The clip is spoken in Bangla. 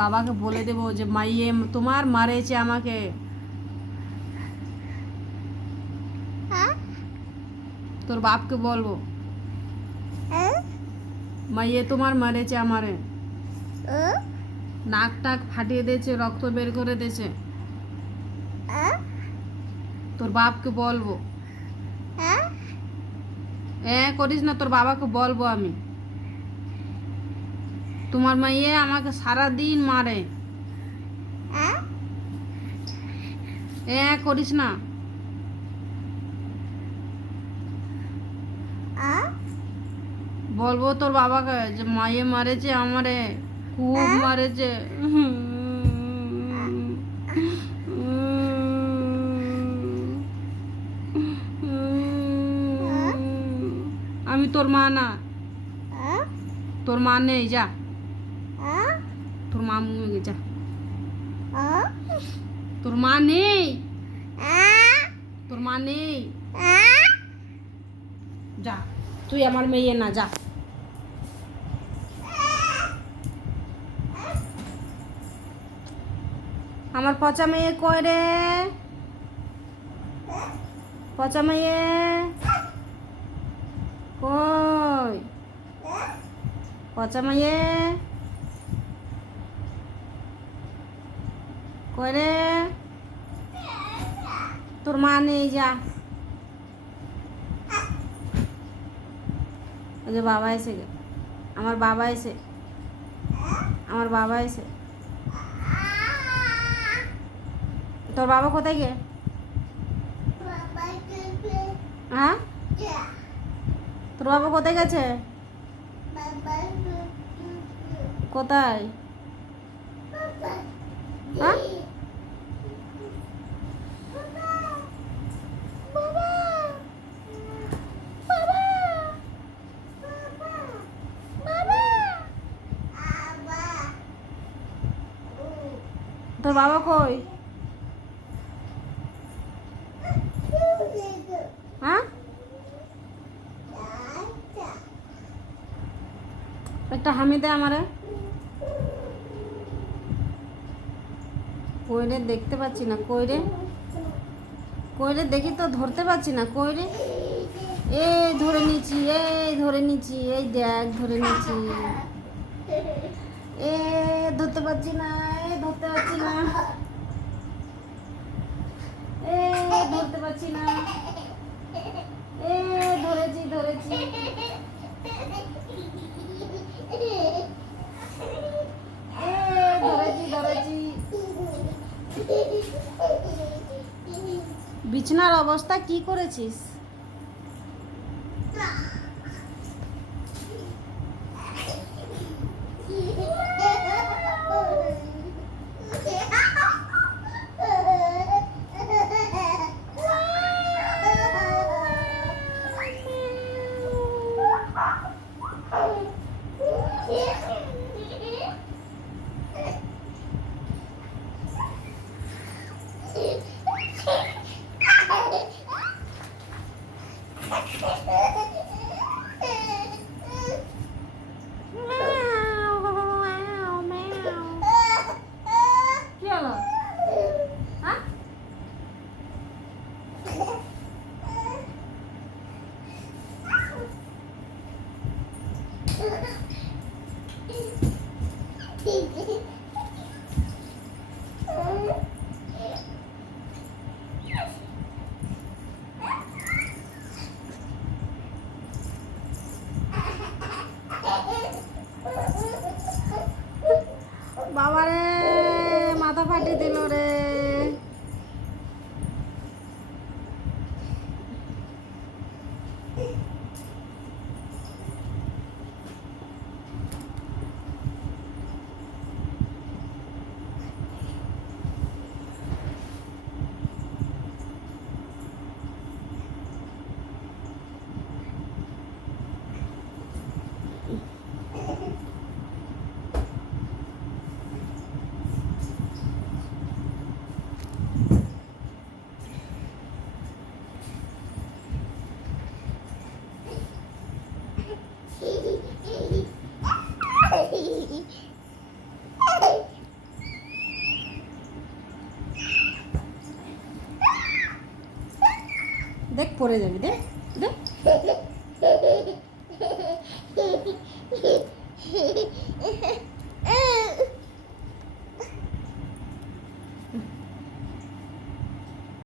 বাবাকে বলে দেবো যে মাইয়ে তোমার মারেছে আমাকে। তোর বাপকে বলবো মাইয়ে তোমার মারেছে আমারে, নাক টাক ফাটিয়ে দিয়েছে, রক্ত বের করে দিয়েছে। তোর বাপকে বলবো। করিস না, তোর বাবাকে বলবো আমি তোমার মাইয়ে আমাকে সারাদিন মারে। করিস না। বলবো তোর বাবাকে যে মাইয়ে মারেছে আমারে, খুব মারেছে। আমি তোর মা না, তোর মা নেই, যা তোর মা মুখে যা। তোর মা নেই, তোর মা নেই, যা। তুই আমার মেয়ে না, যা। আমার পচা মেয়ে কই রে? পচা মেয়ে কই? পচা মেয়ে কই রে? তোর মা নেই, যা। ওই যে বাবা এসে গে, আমার বাবা এসে, আমার বাবা এসে। তোর বাবা কোথায় গে? হ্যাঁ, তোর বাবা কোথায় গেছে? কোথায়? হ্যাঁ, তোর বাবা কই? হ্যাঁ, একটা হামি দে আমারে। কই রে? দেখতে পাচ্ছি না। কই রে? কই রে? দেখি তো, ধরতে পারছি না। কই রে? এই ধরে নিচ্ছি, এই ধরে নিচ্ছি, এই দেখ ধরে নিচ্ছি। ধরতে পারছি না, ধরতে পারছি না, ধরতে পারছি না। ধরেছি, ধরেছি। ধরেছি, ধরেছি। বিছানার অবস্থা কি করেছিস? কি হলো? হ্যাঁ, বাবারে মাথা ফাটিয়ে দিল রে। দেখ পড়ে যাবি দেখ